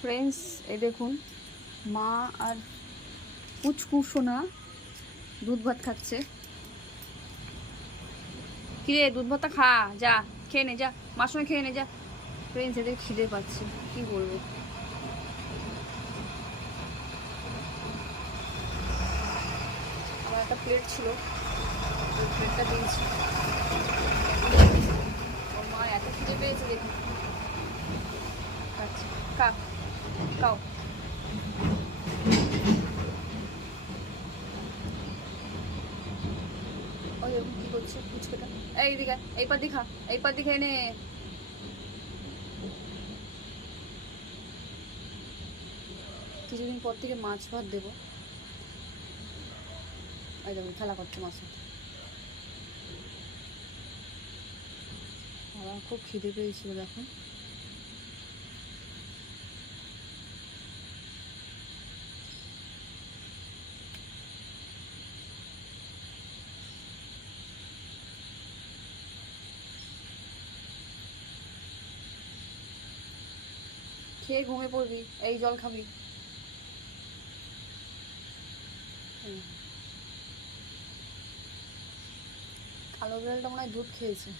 Friends, এই দেখুন মা আর পুচকু সোনা দুধ ভাত খাচ্ছে। কিরে দুধ ভাতটা খা, যা খেয়ে নে, যা মার সঙ্গে খেয়ে নে যা। ফ্রেন্ডস, এদের খিদে পাচ্ছে, কি বলবো। আমার একটা প্লেট ছিল, ওই প্লেটটা দিয়েছি। ওর মা এত খিদে পেয়েছে দেখুন, খাচ্ছে। খা, খাও। ওই দেখুন কি করছে পুচকেটা। এই দিকে, এই পার দিখা, এই পার দিকে এনে। কিছুদিন পর থেকে মাছ ভাত দেবো। এই দেখুন খেলা করছে মাছের। আমার খুব খিদে পেয়েছিল দেখুন। খেয়ে ঘুমিয়ে পড়বি, এই জল খাবি। কালো বিড়ালটা মনে হয় দুধ খেয়েছে,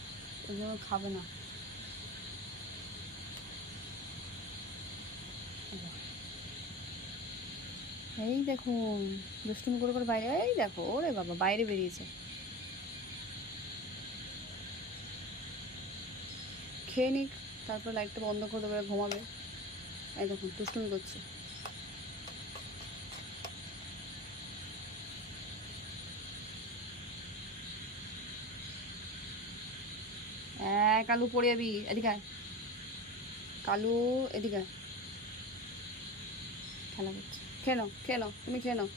ওই জন্য খাবে না। এই দেখুন দুষ্টুমি করে করে বাইরে, এই দেখো ওরে বাবা বাইরে বেরিয়েছে। খেয়ে নিক, তারপর লাইটটা বন্ধ করে দেবে, ঘুমাবে। এই দেখুন দুষ্টুমি করছে। কালু পড়ে যাবি, এদিকে আয়। কালু এদিকে আয়। খেলা করছে, খেয়ে নাও খেয়ে নাও, তুমি খেয়ে নাও।